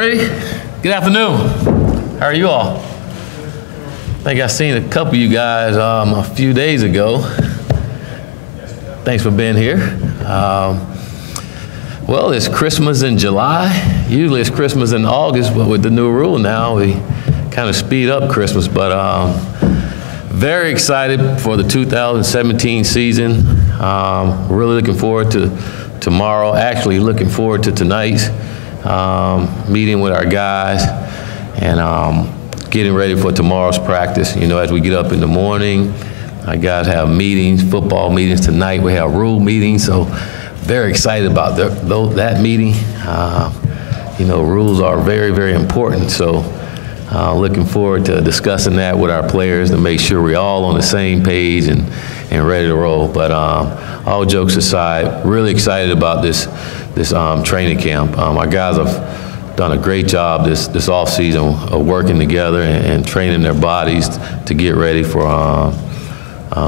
Ready? Good afternoon. How are you all? I think I seen a couple of you guys a few days ago. Thanks for being here. Well, it's Christmas in July. Usually it's Christmas in August, but with the new rule now, we kind of speed up Christmas. But very excited for the 2017 season. Really looking forward to tomorrow. Actually looking forward to tonight's meeting with our guys and getting ready for tomorrow's practice. You know, as we get up in the morning, our guys have meetings, football meetings tonight. We have rule meetings, so very excited about that meeting. You know, rules are very, very important, so looking forward to discussing that with our players to make sure we're all on the same page and ready to roll. But all jokes aside, really excited about this training camp. Our guys have done a great job this off season of working together and training their bodies to get ready for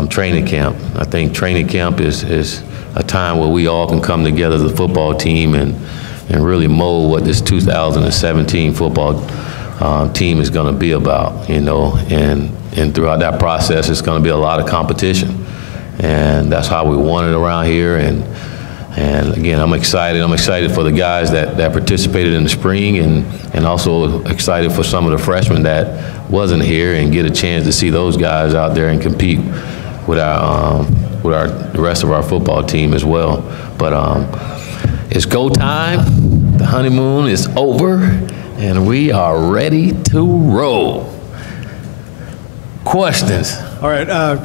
training camp. I think training camp is a time where we all can come together as a football team and really mold what this 2017 football team is going to be about, you know, and throughout that process, it's going to be a lot of competition, and that's how we want it around here. And again, I'm excited. I'm excited for the guys that participated in the spring, and also excited for some of the freshmen that wasn't here and get a chance to see those guys out there and compete with the rest of our football team as well. But it's go time. The honeymoon is over, and we are ready to roll. Questions? All right.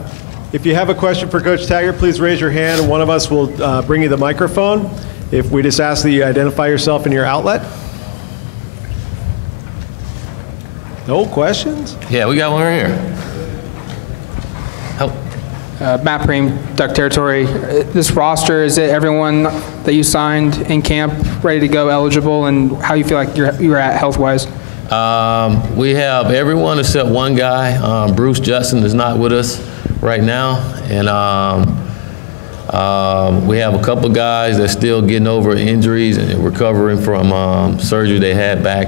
If you have a question for Coach Taggart, please raise your hand, and one of us will bring you the microphone. If we just ask that you identify yourself and your outlet. No questions? Yeah, we got one right here. Help. Matt Preem, Duck Territory. This roster, is it everyone that you signed in camp ready to go, eligible, and how you feel like you're at health-wise? We have everyone except one guy. Bruce Justin is not with us right now, and we have a couple guys that's still getting over injuries and recovering from surgery they had back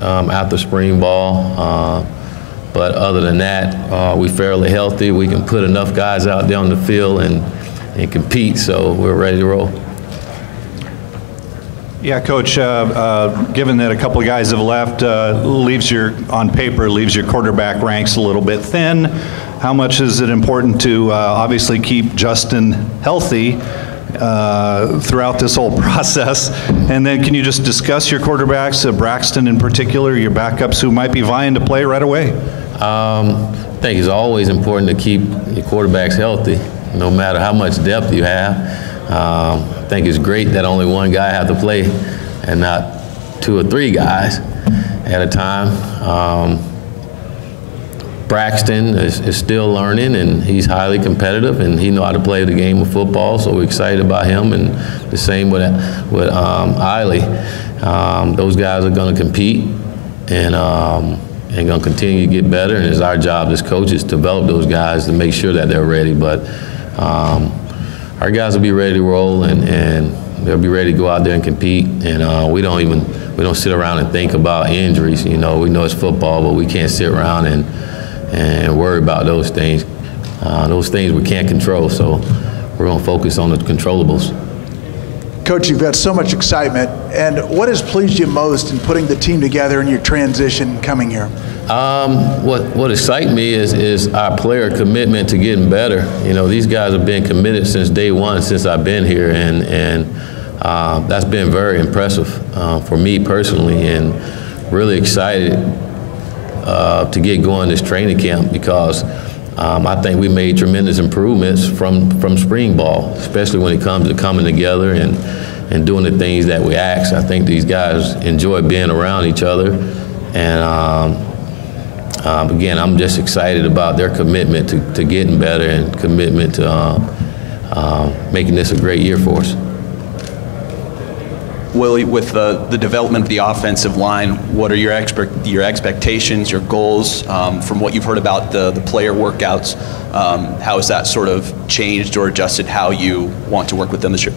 after spring ball. But other than that, we're fairly healthy. We can put enough guys out there on the field and compete, so we're ready to roll. Yeah, Coach, given that a couple of guys have left, on paper, leaves your quarterback ranks a little bit thin. How much is it important to obviously keep Justin healthy throughout this whole process? And then can you just discuss your quarterbacks, Braxton in particular, your backups who might be vying to play right away? I think it's always important to keep your quarterbacks healthy, no matter how much depth you have. I think it's great that only one guy has to play and not two or three guys at a time. Braxton is still learning, and he's highly competitive, and he knows how to play the game of football, so we're excited about him. And the same with Willie. Those guys are going to compete and going to continue to get better, and it's our job as coaches to develop those guys to make sure that they're ready. But our guys will be ready to roll, and they'll be ready to go out there and compete. And we don't sit around and think about injuries. You know, we know it's football, but we can't sit around and worry about those things. Those things we can't control, so we're going to focus on the controllables. Coach, you've got so much excitement, and what has pleased you most in putting the team together in your transition coming here? What excites me is our player commitment to getting better. You know, these guys have been committed since day one, since I've been here, and that's been very impressive for me personally, and really excited to get going this training camp, because I think we made tremendous improvements from spring ball, especially when it comes to coming together and doing the things that we ask. I think these guys enjoy being around each other, and again, I'm just excited about their commitment to getting better and commitment to making this a great year for us. Willie, with the development of the offensive line, what are your expectations, your goals, from what you've heard about the player workouts? How has that sort of changed or adjusted how you want to work with them this year?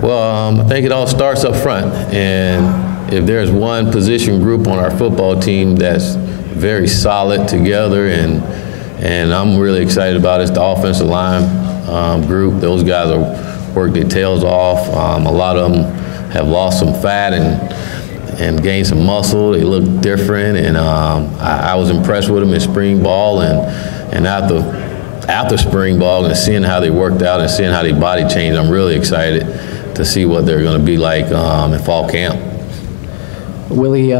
Well, I think it all starts up front, and if there's one position group on our football team that's very solid together, and I'm really excited about it, it's the offensive line group. Those guys are work their tails off. A lot of them have lost some fat and gained some muscle. They look different, and I was impressed with them in spring ball, and after spring ball and seeing how they worked out and seeing how their body changed, I'm really excited to see what they're going to be like in fall camp. Willie,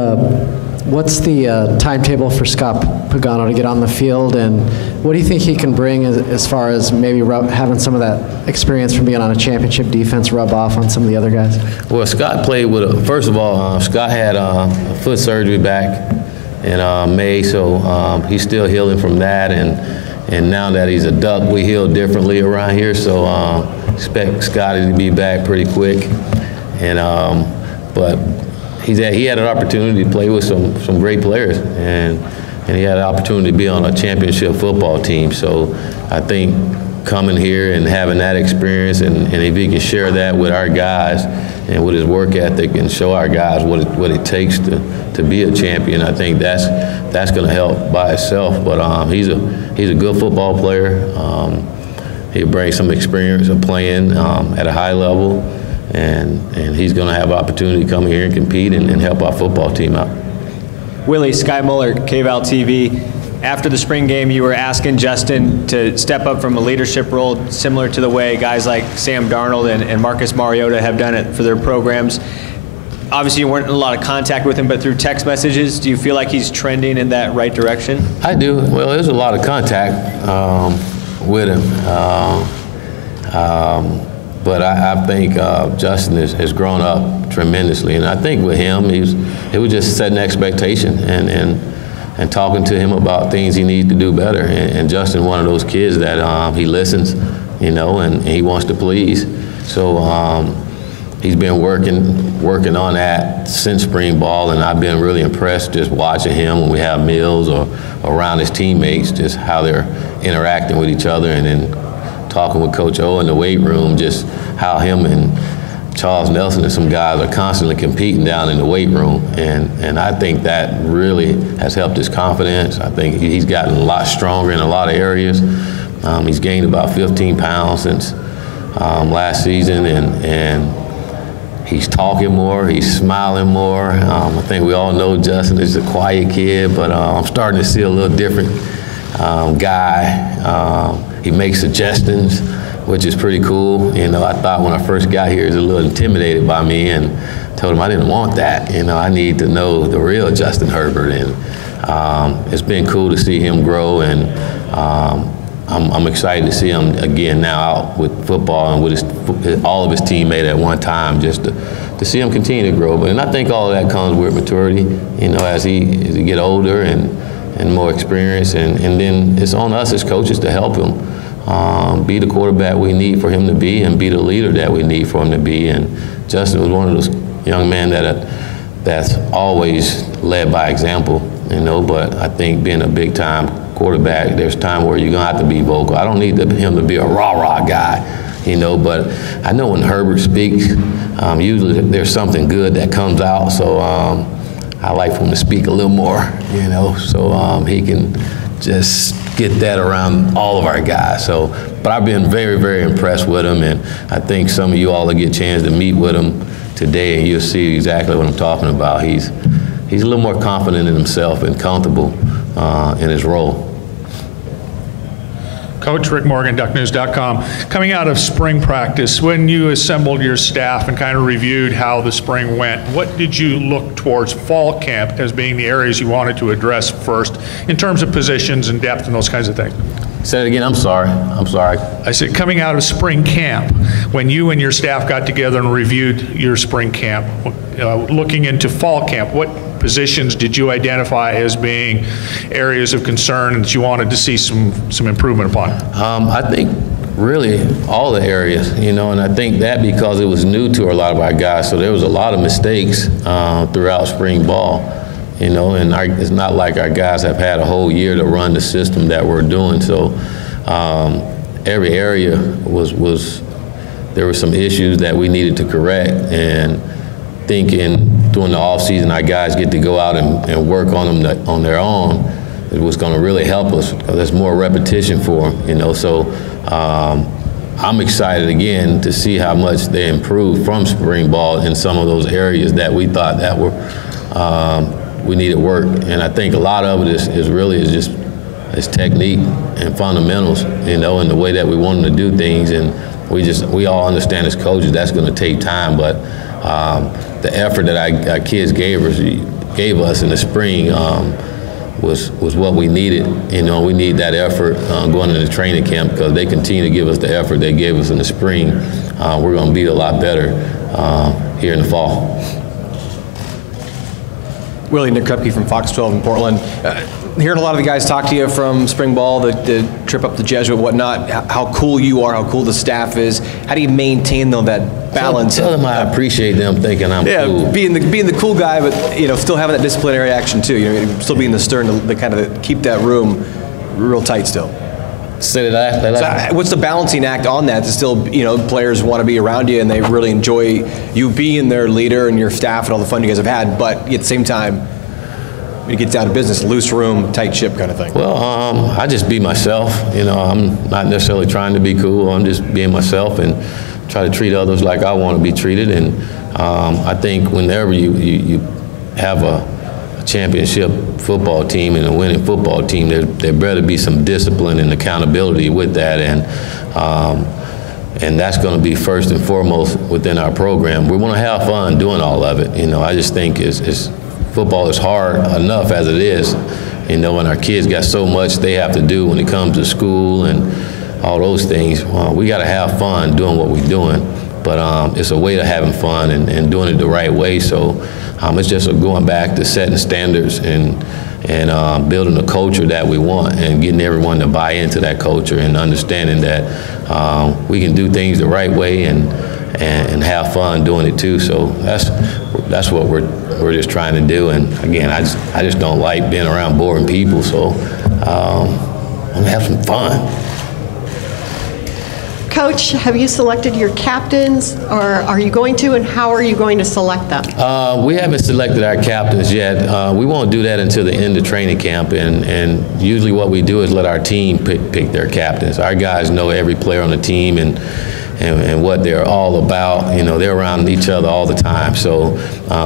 what's the timetable for Scott Pagano to get on the field, and what do you think he can bring as far as maybe having some of that experience from being on a championship defense rub off on some of the other guys? Well, Scott played with first of all, Scott had a foot surgery back in May, so he's still healing from that, and now that he's a Duck, we heal differently around here, so expect Scotty to be back pretty quick. And but he had an opportunity to play with some great players, and he had an opportunity to be on a championship football team. So I think coming here and having that experience, and if he can share that with our guys and with his work ethic and show our guys what it takes to be a champion, I think that's going to help by itself. But he's a good football player. He brings some experience of playing at a high level, and he's going to have opportunity to come here and compete and help our football team out. Willie, Sky Muller, KVAL TV. After the spring game, you were asking Justin to step up from a leadership role similar to the way guys like Sam Darnold and Marcus Mariota have done it for their programs. Obviously, you weren't in a lot of contact with him, but through text messages, do you feel like he's trending in that right direction? I do. Well, there's a lot of contact with him. But I think Justin has grown up tremendously, and I think with him, it was just setting expectation and talking to him about things he needs to do better. And Justin, one of those kids that he listens, and he wants to please. So he's been working on that since spring ball, and I've been really impressed just watching him when we have meals or around his teammates, just how they're interacting with each other, and then talking with Coach O in the weight room, just how him and Charles Nelson and some guys are constantly competing down in the weight room. And I think that really has helped his confidence. I think he's gotten a lot stronger in a lot of areas. He's gained about 15 pounds since last season, and he's talking more, he's smiling more. I think we all know Justin is a quiet kid, but I'm starting to see a little different guy. He makes suggestions, which is pretty cool. I thought when I first got here, he was a little intimidated by me, and told him I didn't want that. I need to know the real Justin Herbert, and it's been cool to see him grow, and I'm excited to see him again now out with football and with all of his teammates at one time, just to see him continue to grow. And I think all of that comes with maturity, as he get older and more experience, and then it's on us as coaches to help him be the quarterback we need for him to be, and be the leader that we need for him to be. And Justin was one of those young men that's always led by example, but I think being a big time quarterback, there's time where you're gonna have to be vocal. I don't need him to be a rah-rah guy, but I know when Herbert speaks, usually there's something good that comes out, so I like for him to speak a little more, so he can just get that around all of our guys. But I've been very, very impressed with him, and I think some of you all will get a chance to meet with him today, and you'll see exactly what I'm talking about. He's a little more confident in himself and comfortable in his role. Coach Rick Morgan, DuckNews.com. Coming out of spring practice, when you assembled your staff and kind of reviewed how the spring went, what did you look towards fall camp as being the areas you wanted to address first in terms of positions and depth and those kinds of things? Say it again, I'm sorry. I said coming out of spring camp, when you and your staff got together and reviewed your spring camp, looking into fall camp, what positions did you identify as being areas of concern that you wanted to see some improvement upon? I think really all the areas, and I think that because it was new to a lot of our guys, so there was a lot of mistakes throughout spring ball, and it's not like our guys have had a whole year to run the system that we're doing. So every area there were some issues that we needed to correct, and thinking during the off season, our guys get to go out and work on them on their own, it was going to really help us because there's more repetition for them, you know. So I'm excited again to see how much they improved from spring ball in some of those areas that we thought that were we needed work. And I think a lot of it is just technique and fundamentals, you know, and the way that we want them to do things. And we all understand as coaches that's going to take time, but the effort that our kids gave us in the spring was what we needed. You know, we need that effort going into training camp because they continue to give us the effort they gave us in the spring. We're going to be a lot better here in the fall. Willie, Nick Krupke from Fox 12 in Portland. Hearing a lot of the guys talk to you from spring ball, the trip up the Jesuit, whatnot, how cool you are, how cool the staff is. How do you maintain though that balance? Tell them I appreciate them thinking I'm cool. Being the cool guy, but you know, still having that disciplinary action too. You know, still being the stern to kind of keep that room real tight still. Say that. So what's the balancing act on that? To still, you know, players want to be around you and they really enjoy you being their leader and your staff and all the fun you guys have had, but at the same time, when it gets down to business, loose room, tight ship kind of thing. Well, I just be myself. You know, I'm not necessarily trying to be cool. I'm just being myself and try to treat others like I want to be treated. And I think whenever you have a championship football team and a winning football team, there better be some discipline and accountability with that. And that's going to be first and foremost within our program. We want to have fun doing all of it. You know, I just think football is hard enough as it is, you know, and our kids got so much they have to do when it comes to school and all those things. We got to have fun doing what we're doing, but it's a way to having fun and doing it the right way. So it's just going back to setting standards and building a culture that we want and getting everyone to buy into that culture and understanding that we can do things the right way and have fun doing it too. So that's what we're just trying to do. And again, I just don't like being around boring people. So I'm gonna have some fun. Coach, have you selected your captains, or are you going to, and how are you going to select them? We haven't selected our captains yet. We won't do that until the end of training camp, and usually what we do is let our team pick their captains. Our guys know every player on the team and what they're all about. You know, they're around each other all the time. So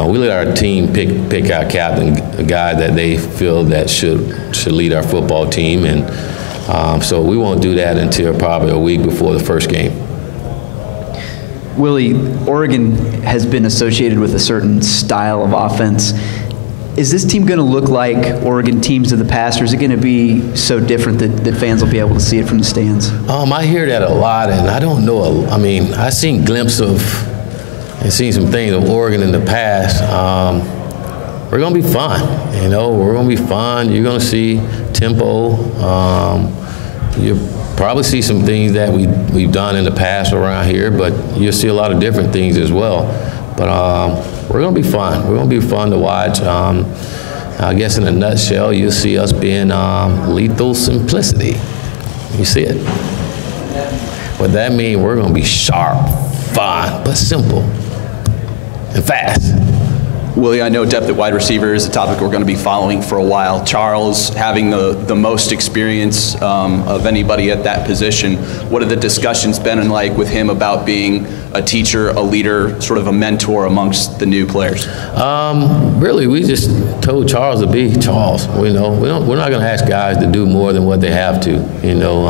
we let our team pick our captain, a guy that they feel that should lead our football team. And so we won't do that until probably a week before the first game. Willie, Oregon has been associated with a certain style of offense. Is this team going to look like Oregon teams of the past, or is it going to be so different that fans will be able to see it from the stands? I hear that a lot, and I don't know. I mean, I've seen glimpses of and seen some things of Oregon in the past. We're going to be fun, you know. We're going to be fun. You're going to see tempo. You'll probably see some things that we've done in the past around here, but you'll see a lot of different things as well. But we're going to be fun. We're going to be fun to watch. I guess in a nutshell, you'll see us being lethal simplicity. You see it. What that means, we're going to be sharp, fun, but simple and fast. Willie, I know depth at wide receiver is a topic we're going to be following for a while. Charles having the most experience of anybody at that position. What have the discussions been like with him about being a teacher, a leader, sort of a mentor amongst the new players? Really, we just told Charles to be Charles. You know, we're not going to ask guys to do more than what they have to. You know,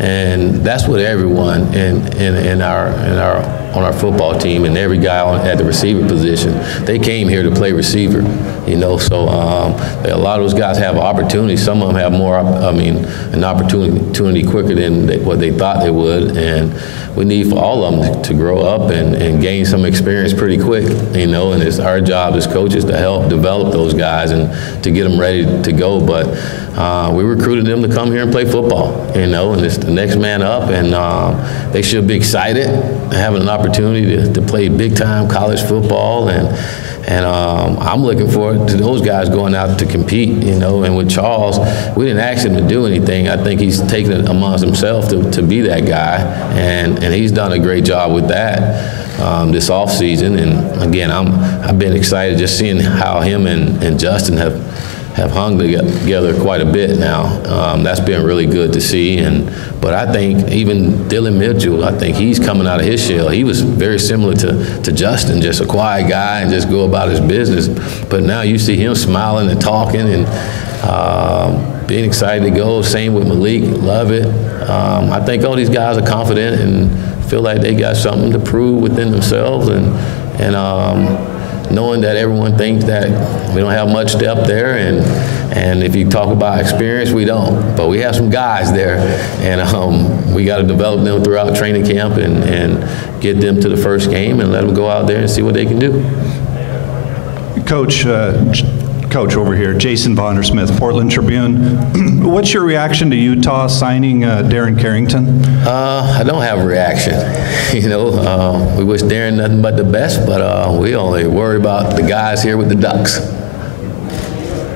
and that's what everyone on our football team and every guy at the receiver position, they came here to play receiver, you know. So a lot of those guys have opportunities. Some of them have more, an opportunity quicker than what they thought they would. And we need for all of them to grow up and gain some experience pretty quick, you know. And it's our job as coaches to help develop those guys and to get them ready to go. But we recruited them to come here and play football, you know, and it's the next man up, and they should be excited having an opportunity to play big-time college football, and I'm looking forward to those guys going out to compete, you know. And with Charles, we didn't ask him to do anything. I think he's taken it amongst himself to be that guy, and he's done a great job with that. this offseason. And again, I've been excited just seeing how him and Justin have hung together quite a bit now. That's been really good to see. But I think even Dylan Mitchell, I think he's coming out of his shell. He was very similar to Justin, just a quiet guy and just go about his business. But now you see him smiling and talking and being excited to go. Same with Malik, love it. I think all these guys are confident and feel like they got something to prove within themselves, and knowing that everyone thinks that we don't have much depth there, and if you talk about experience, we don't. But we have some guys there, and we got to develop them throughout training camp and get them to the first game and let them go out there and see what they can do. Coach over here, Jason Bondersmith, Portland Tribune. What's your reaction to Utah signing Darren Carrington? I don't have a reaction. We wish Darren nothing but the best, but we only worry about the guys here with the Ducks.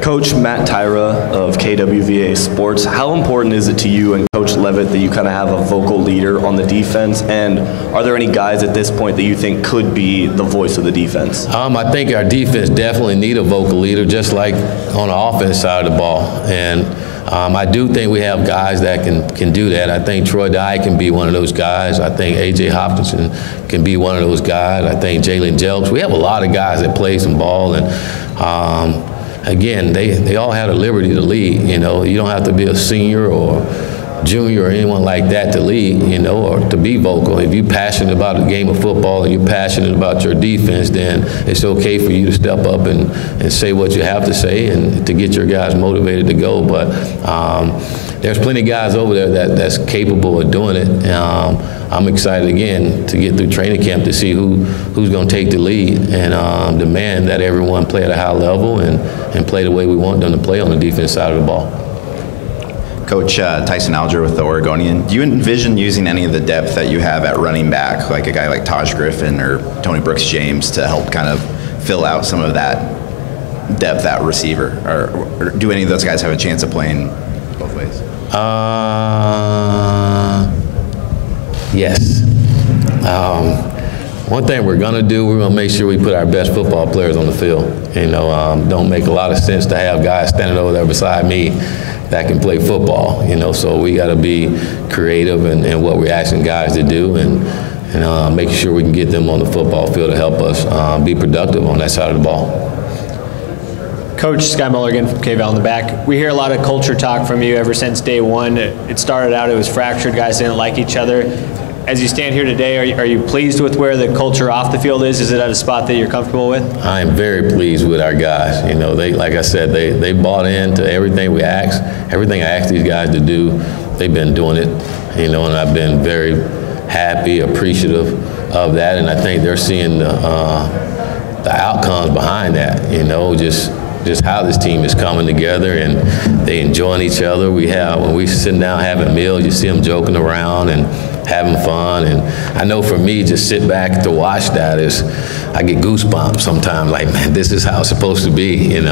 Coach Matt Tyra of KWVA Sports, how important is it to you and Coach Levitt that you kind of have a vocal leader on the defense? And are there any guys at this point that you think could be the voice of the defense? I think our defense definitely need a vocal leader, just like on the offense side of the ball. And I do think we have guys that can do that. I think Troy Dye can be one of those guys. I think A.J. Hopkinson can be one of those guys. I think Jalen Jelps. We have a lot of guys that play some ball, and again, they all have the liberty to lead. You don't have to be a senior or junior or anyone like that to lead, or to be vocal. If you're passionate about the game of football and you're passionate about your defense, then it's okay for you to step up and say what you have to say and to get your guys motivated to go. But there's plenty of guys over there that's capable of doing it. I'm excited again to get through training camp to see who's going to take the lead and demand that everyone play at a high level and play the way we want them to play on the defense side of the ball. Coach Tyson Alger with the Oregonian, do you envision using any of the depth that you have at running back, like a guy like Taj Griffin or Tony Brooks-James, to help kind of fill out some of that depth at receiver? Or do any of those guys have a chance of playing both ways? Yes. One thing we're going to do, we're going to make sure we put our best football players on the field. Don't make a lot of sense to have guys standing over there beside me that can play football. So we got to be creative in what we're asking guys to do and making sure we can get them on the football field to help us be productive on that side of the ball. Coach, Sky Mulligan from KVAL in the back. We hear a lot of culture talk from you ever since day one. It started out, it was fractured, guys didn't like each other. As you stand here today, are you pleased with where the culture off the field is? Is it at a spot that you're comfortable with? I am very pleased with our guys. They, like I said, they bought into everything we asked. Everything I asked these guys to do, they've been doing it, and I've been very happy, appreciative of that, and I think they're seeing the outcomes behind that, just how this team is coming together and they enjoying each other. When we sit down having meals, you see them joking around and having fun. And I know for me, just sit back to watch that I get goosebumps sometimes, like, man, this is how it's supposed to be, and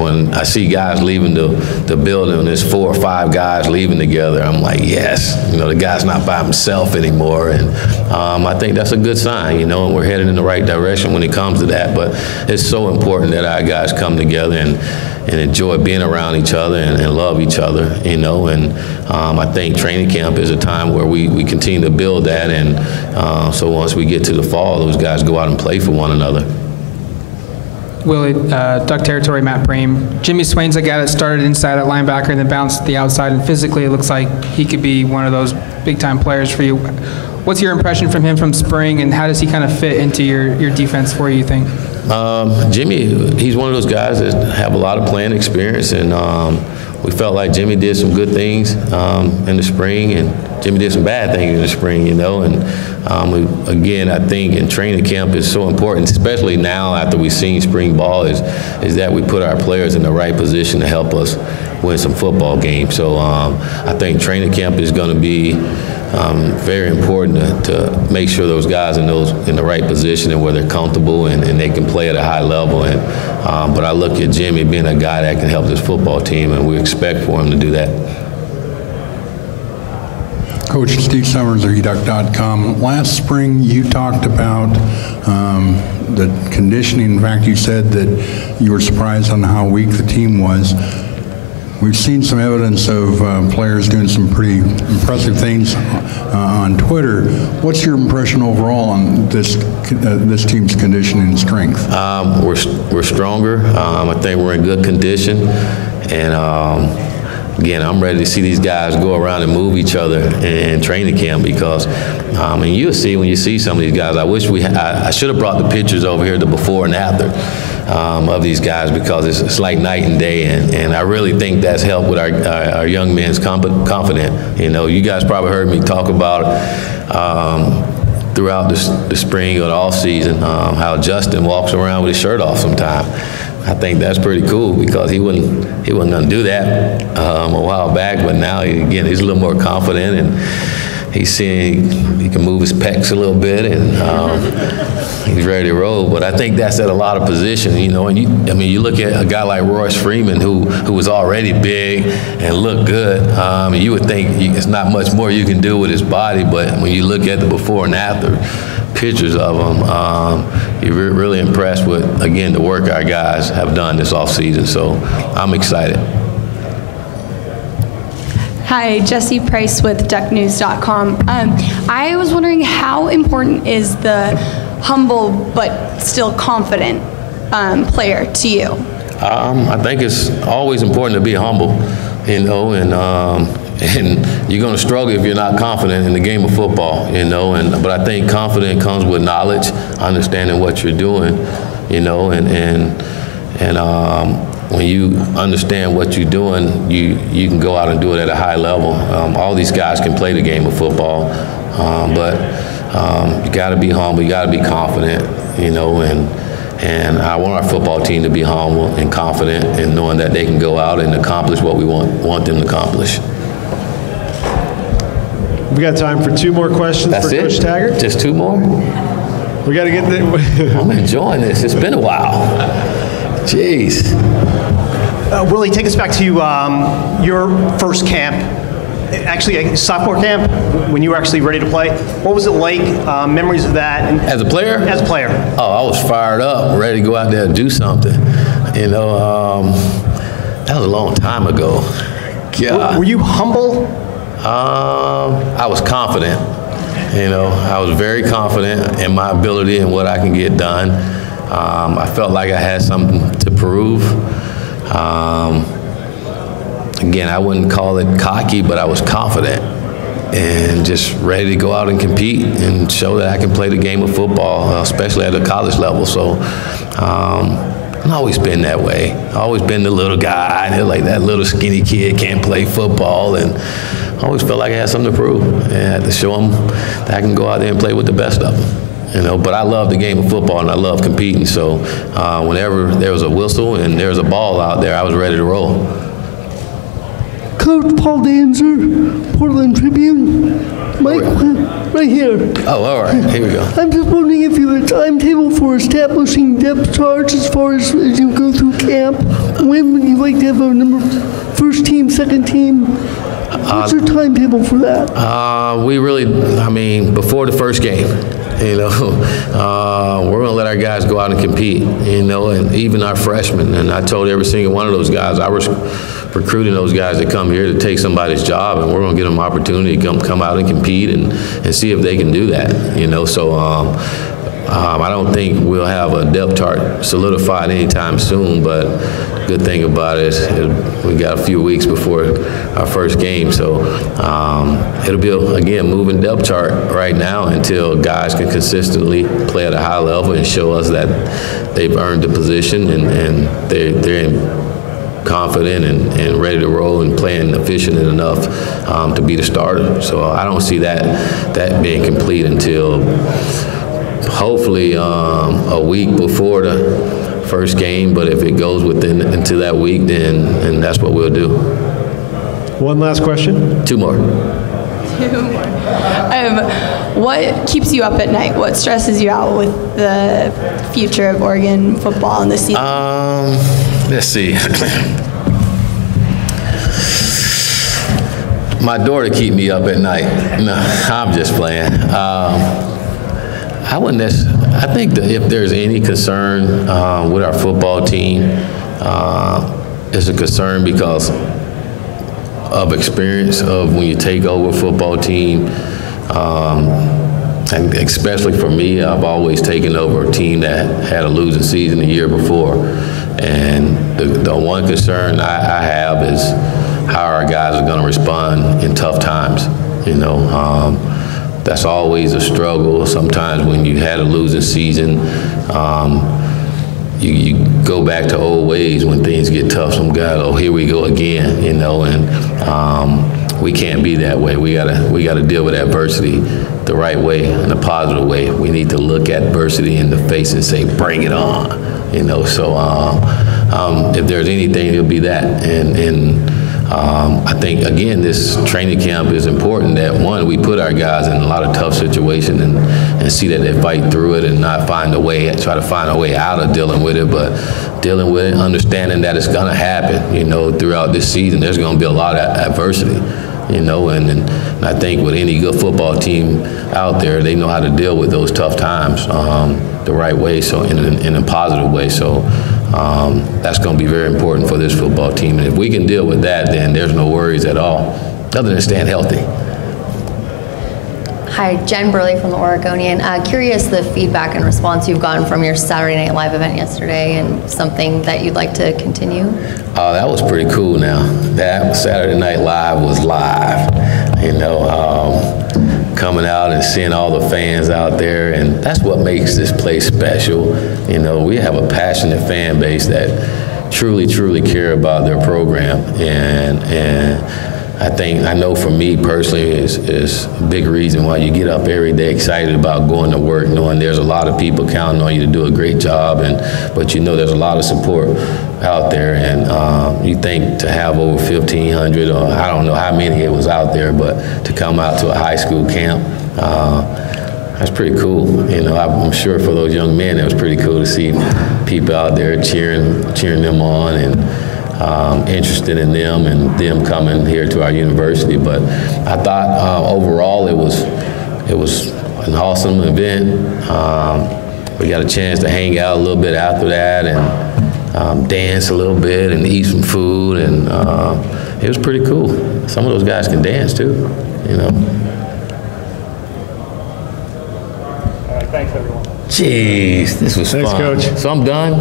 when I see guys leaving the building, there's 4 or 5 guys leaving together, I'm like, yes, the guy's not by himself anymore, and I think that's a good sign, and we're headed in the right direction when it comes to that. But it's so important that our guys come together and enjoy being around each other and love each other, and I think training camp is a time where we continue to build that, and so once we get to the fall, those guys go out and play for one another. Willie, Duck territory, Matt Preem. Jimmy Swain's a guy that started inside at linebacker and then bounced to the outside, and physically it looks like he could be one of those big-time players for you. What's your impression from him from spring, and how does he kind of fit into your defense for you think? Jimmy, he's one of those guys that have a lot of playing experience, and we felt like Jimmy did some good things in the spring, and Jimmy did some bad things in the spring, and again, I think in training camp is so important, especially now after we've seen spring ball, is that we put our players in the right position to help us win some football games. So I think training camp is going to be very important to make sure those guys in the right position and where they're comfortable and they can play at a high level. But I look at Jimmy being a guy that can help this football team, and we expect for him to do that. Coach Steve Summers of educ.com. Last spring, you talked about the conditioning. In fact, you said that you were surprised on how weak the team was. We've seen some evidence of players doing some pretty impressive things on Twitter. What's your impression overall on this team's conditioning and strength? We're stronger. I think we're in good condition, and again, I'm ready to see these guys go around and move each other in training camp because, and you'll see when you see some of these guys. I wish I should have brought the pictures over here, the before and after. Of these guys, because it's like night and day, and I really think that's helped with our young men's confidence. You know, you guys probably heard me talk about it throughout the spring or the off season, how Justin walks around with his shirt off sometimes. I think that's pretty cool because he wasn't going to do that a while back, but now again he's a little more confident and he's seeing he can move his pecs a little bit and. He's ready to roll, but I think that's at a lot of positions, you know. And you look at a guy like Royce Freeman, who was already big and looked good. You would think it's not much more you can do with his body, but when you look at the before and after pictures of him, you're really impressed with, again, the work our guys have done this offseason. So I'm excited. Hi, Jesse Price with DuckNews.com. I was wondering, how important is the humble but still confident player to you? I think it's always important to be humble, you know, and you're going to struggle if you're not confident in the game of football, you know. But I think confidence comes with knowledge, understanding what you're doing, you know, and when you understand what you're doing, you can go out and do it at a high level. All these guys can play the game of football, but you got to be humble, you got to be confident, you know, and I want our football team to be humble and confident in knowing that they can go out and accomplish what we want them to accomplish. We got time for 2 more questions. That's for Coach Taggart. Just 2 more? We got to get there. I'm enjoying this. It's been a while. Jeez. Willie, take us back to your first camp, actually sophomore camp, when you were actually ready to play. What was it like, memories of that? As a player? As a player. Oh, I was fired up, ready to go out there and do something. You know, that was a long time ago. God. Were you humble? I was confident. You know, I was very confident in my ability and what I can get done. I felt like I had something to prove. Again, I wouldn't call it cocky, but I was confident and just ready to go out and compete and show that I can play the game of football, especially at a college level. So I've always been that way. I've always been the little guy, like that little skinny kid can't play football, and I always felt like I had something to prove and I had to show them that I can go out there and play with the best of them. You know, but I love the game of football and I love competing. So whenever there was a whistle and there was a ball out there, I was ready to roll. Coach Paul Danzer, Portland Tribune. Mike, right here. Oh, all right. Here we go. I'm just wondering if you have a timetable for establishing depth charts as far as you go through camp. When would you like to have a number, first team, second team? What's your timetable for that? We really, I mean, before the first game, you know, we're going to let our guys go out and compete, you know, and even our freshmen. And I told every single one of those guys, I was recruiting those guys that come here to take somebody's job, and we're going to give them an opportunity to come out and compete and see if they can do that, you know. So I don't think we'll have a depth chart solidified anytime soon, but the good thing about it is we got a few weeks before our first game, so it'll be, again, moving depth chart right now until guys can consistently play at a high level and show us that they've earned the position and they're confident and ready to roll and playing efficient enough to be the starter. So I don't see that being complete until hopefully a week before the first game, but if it goes into that week, then that's what we'll do. One last question. 2 more. 2 more. What keeps you up at night? What stresses you out with the future of Oregon football in this season? Let's see. My daughter keep me up at night. No, I'm just playing. I think that if there's any concern with our football team, it's a concern because of experience of when you take over a football team. And especially for me, I've always taken over a team that had a losing season the year before. And the one concern I have is how our guys are going to respond in tough times. You know, that's always a struggle. Sometimes when you had a losing season, you go back to old ways when things get tough. Some guys, oh, here we go again, you know, and we can't be that way. We gotta deal with adversity the right way, in a positive way. We need to look adversity in the face and say, bring it on, you know. So if there's anything, it'll be that. And I think, again, this training camp is important that, one, we put our guys in a lot of tough situations and see that they fight through it and not try to find a way out of dealing with it, but dealing with it, understanding that it's going to happen, you know, throughout this season. There's going to be a lot of adversity, you know, and I think with any good football team out there, they know how to deal with those tough times the right way, so in a positive way. So that's going to be very important for this football team. And if we can deal with that, then there's no worries at all, other than staying healthy. Hi, Jen Burley from the Oregonian. Curious the feedback and response you've gotten from your Saturday Night Live event yesterday, and something that you'd like to continue? That was pretty cool now. That Saturday Night Live was live, you know, coming out and seeing all the fans out there, and that's what makes this place special. You know, we have a passionate fan base that truly, truly care about their program, and I know for me personally is a big reason why you get up every day excited about going to work, knowing there's a lot of people counting on you to do a great job, but you know there's a lot of support out there, and you think to have over 1,500, or I don't know how many it was out there, but to come out to a high school camp, that's pretty cool. You know, I'm sure for those young men, it was pretty cool to see people out there cheering them on and interested in them and them coming here to our university. But I thought overall it was an awesome event. We got a chance to hang out a little bit after that and dance a little bit and eat some food, and it was pretty cool. Some of those guys can dance too, you know. All right, thanks everyone. Jeez, this was fun. Thanks, Coach. So I'm done.